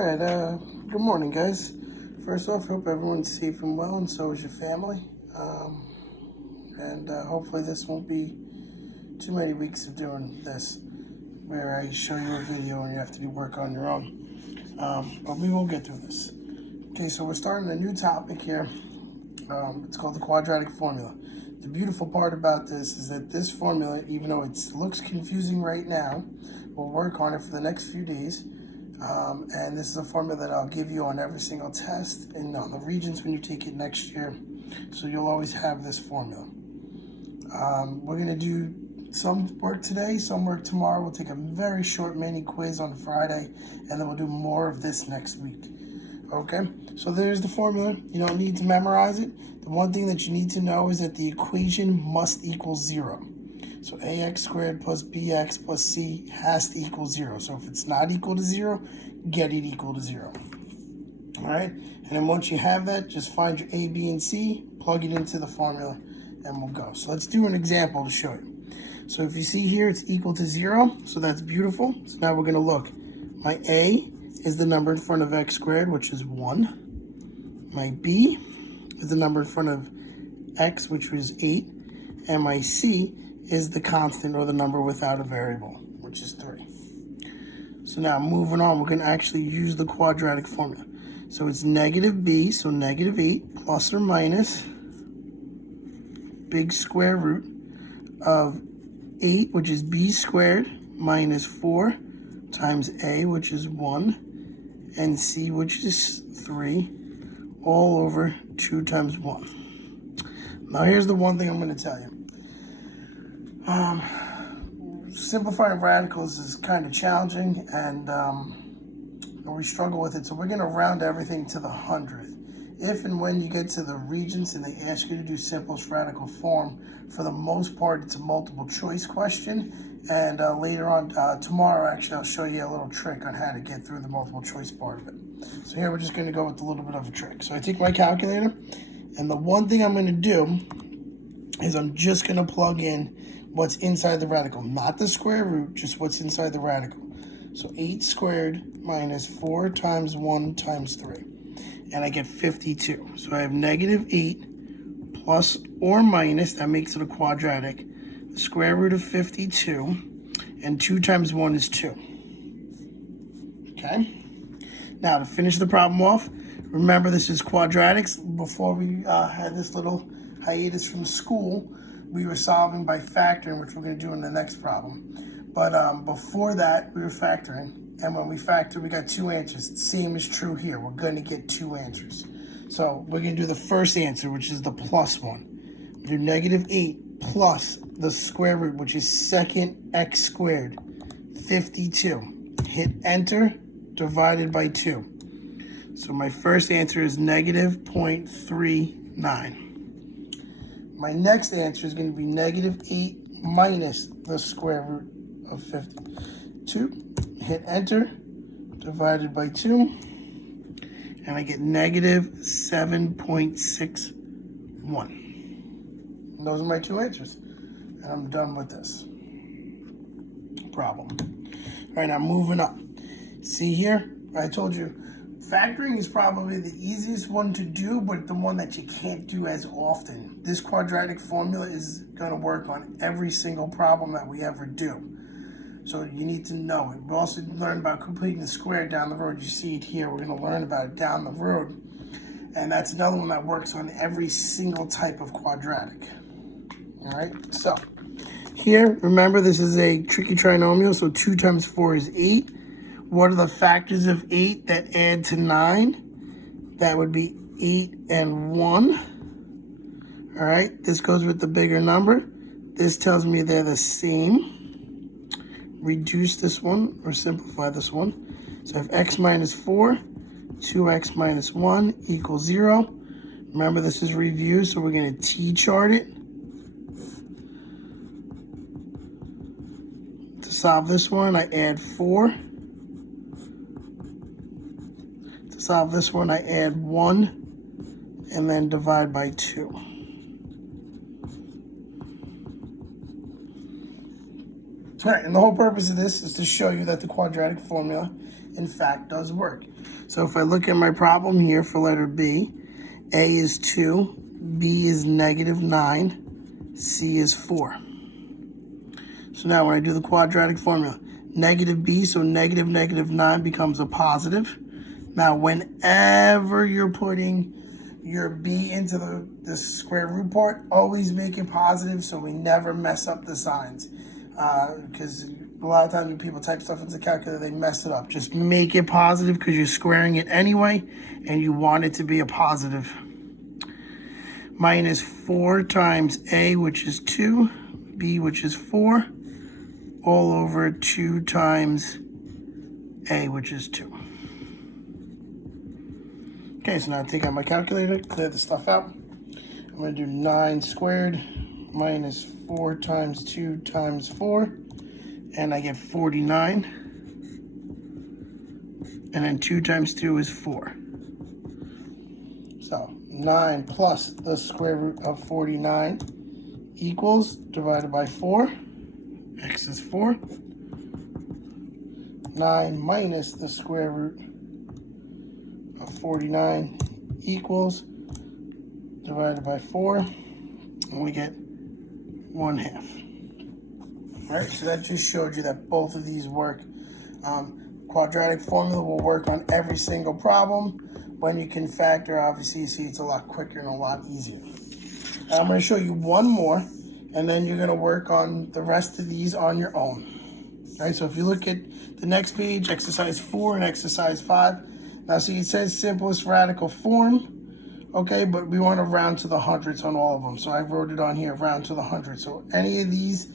Alright, good morning, guys. First off, hope everyone's safe and well, and so is your family. Hopefully this won't be too many weeks of doing this, where I show you a video and you have to do work on your own. But we will get through this. Okay, so we're starting a new topic here. It's called the quadratic formula. The beautiful part about this is that this formula, even though it looks confusing right now, we'll work on it for the next few days. And this is a formula that I'll give you on every single test and on the Regents when you take it next year. So you'll always have this formula. We're going to do some work today, some work tomorrow. We'll take a very short mini quiz on Friday, and then we'll do more of this next week. Okay, so there's the formula. You don't need to memorize it. The one thing that you need to know is that the equation must equal 0. So ax squared plus bx plus c has to equal 0. So if it's not equal to 0, get it equal to 0. All right, and then once you have that, just find your a, b, and c, plug it into the formula, and we'll go. So let's do an example to show you. So if you see here, it's equal to 0, so that's beautiful. So now we're going to look. My a is the number in front of x squared, which is 1. My b is the number in front of x, which was 8. And my c is the constant, or the number without a variable, which is 3. So now moving on, we're going to actually use the quadratic formula. So it's negative b, so negative 8 plus or minus big square root of 8, which is b squared, minus 4 times a, which is 1, and c, which is 3, all over 2 times 1. Now here's the one thing I'm going to tell you. Simplifying radicals is kind of challenging, and we struggle with it. So we're going to round everything to the 100th. If and when you get to the Regents and they ask you to do simplest radical form, for the most part, it's a multiple choice question. And later on, tomorrow, actually, I'll show you a little trick on how to get through the multiple choice part of it. So here we're just going to go with a little bit of a trick. So I take my calculator, and the one thing I'm going to do is I'm just going to plug in what's inside the radical, not the square root, just what's inside the radical. So 8 squared minus 4 times 1 times 3. And I get 52. So I have negative 8 plus or minus, that makes it a quadratic, the square root of 52, and 2 times 1 is 2. Okay? Now to finish the problem off, remember this is quadratics. Before we had this little hiatus from school, we were solving by factoring, which we're going to do in the next problem. But before that, we were factoring. And when we factor, we got 2 answers. The same is true here. We're going to get 2 answers. So we're going to do the first answer, which is the plus one. We do negative 8 plus the square root, which is second x squared, 52. Hit enter, divided by 2. So my first answer is negative 0.39. My next answer is going to be negative 8 minus the square root of 52. Hit enter, divided by 2, and I get negative 7.61. Those are my 2 answers, and I'm done with this problem. All right, now moving up. See here, I told you, factoring is probably the easiest one to do, but the one that you can't do as often. This quadratic formula is going to work on every single problem that we ever do. So you need to know it. We also learn about completing the square down the road. You see it here. We're going to learn about it down the road. And that's another one that works on every single type of quadratic. All right, so here, remember this is a tricky trinomial, so 2 times 4 is 8. What are the factors of 8 that add to 9? That would be 8 and 1. All right, this goes with the bigger number. This tells me they're the same. Reduce this one, or simplify this one. So I have x minus 4, 2x minus 1 equals 0. Remember, this is review, so we're going to t-chart it. To solve this one, I add 4. To solve this one, I add 1, and then divide by 2. All right, and the whole purpose of this is to show you that the quadratic formula, in fact, does work. So if I look at my problem here for letter B, A is 2, B is -9, C is 4. So now when I do the quadratic formula, negative B, so negative -9 becomes a positive. Now whenever you're putting your B into the square root part, always make it positive so we never mess up the signs. Because a lot of times when people type stuff into the calculator, they mess it up. Just make it positive because you're squaring it anyway, and you want it to be a positive. Minus 4 times A, which is 2, B, which is 4, all over 2 times A, which is 2. Okay, so now I take out my calculator, clear the stuff out. I'm going to do 9 squared minus 4 times 2 times 4, and I get 49. And then 2 times 2 is 4. So 9 plus the square root of 49 equals, divided by 4, x is 4. 9 minus the square root of 49 equals, divided by 4, and we get 1/2. All right, so that just showed you that both of these work. Quadratic formula will work on every single problem. When you can factor, obviously, you see it's a lot quicker and a lot easier. I'm going to show you one more, and then you're going to work on the rest of these on your own. All right, so if you look at the next page, exercise 4 and exercise 5. Now, see, it says simplest radical form, okay, but we want to round to the hundreds on all of them. So I wrote it on here, round to the hundreds. So any of these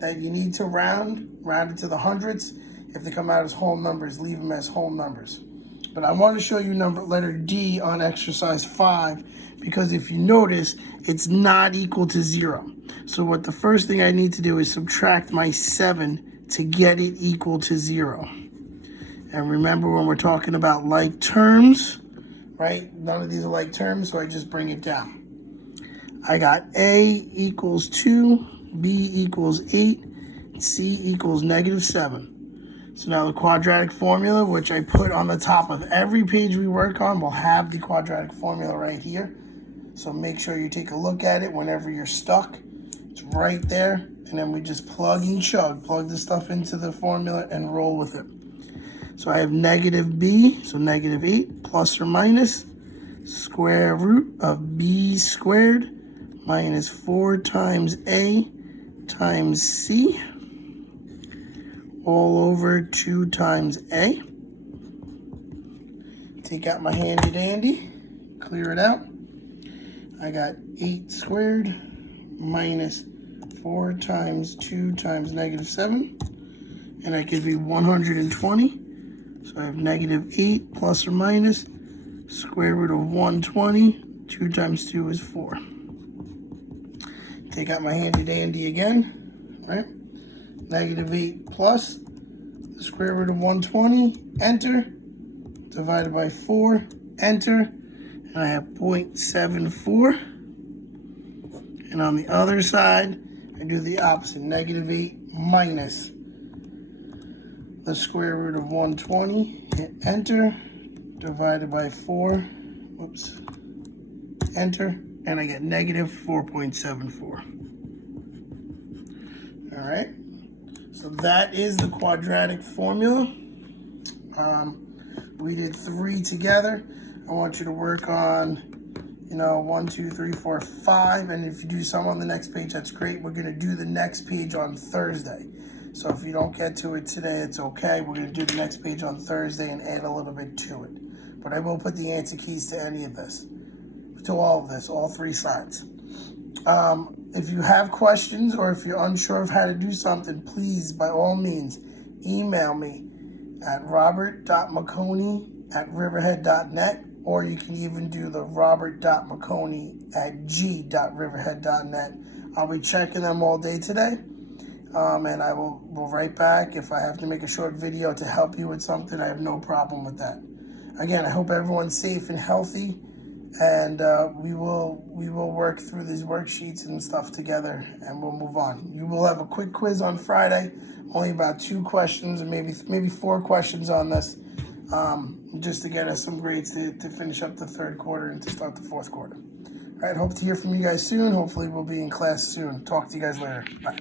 that you need to round it to the hundreds. If they come out as whole numbers, leave them as whole numbers. But I want to show you letter D on exercise 5, because if you notice, it's not equal to 0. So what the first thing I need to do is subtract my 7 to get it equal to 0. And remember, when we're talking about like terms, right? None of these are like terms, so I just bring it down. I got A equals 2, B equals 8, C equals -7. So now the quadratic formula, which I put on the top of every page we work on, will have the quadratic formula right here. So make sure you take a look at it whenever you're stuck. It's right there. And then we just plug and chug, plug the stuff into the formula and roll with it. So I have negative B, so -8, plus or minus square root of B squared minus 4 times A times C, all over 2 times A. Take out my handy dandy, clear it out. I got 8 squared minus 4 times 2 times -7, and that gives me 120. So I have -8 plus or minus square root of 120. 2 times 2 is 4. Take out my handy dandy again, right? -8 plus the square root of 120, enter, divided by 4, enter, and I have 0.74. And on the other side, I do the opposite, -8 minus the square root of 120, hit enter, divided by 4, whoops, enter, and I get -4.74. All right. So that is the quadratic formula. We did 3 together. I want you to work on, 1, 2, 3, 4, 5. And if you do some on the next page, that's great. We're going to do the next page on Thursday. So if you don't get to it today, it's okay. We're going to do the next page on Thursday and add a little bit to it. But I will put the answer keys to any of this, to all of this, all 3 sides. If you have questions or if you're unsure of how to do something, please, by all means, email me at robert.mcconi@riverhead.net, or you can even do the robert.mcconi@g.riverhead.net. I'll be checking them all day today, and I will write back. If I have to make a short video to help you with something, I have no problem with that. Again, I hope everyone's safe and healthy. And we will work through these worksheets and stuff together, and we'll move on. You will have a quick quiz on Friday, only about 2 questions, and maybe 4 questions on this. just to get us some grades to finish up the third quarter and to start the fourth quarter. All right, hope to hear from you guys soon. Hopefully we'll be in class soon. Talk to you guys later. Bye.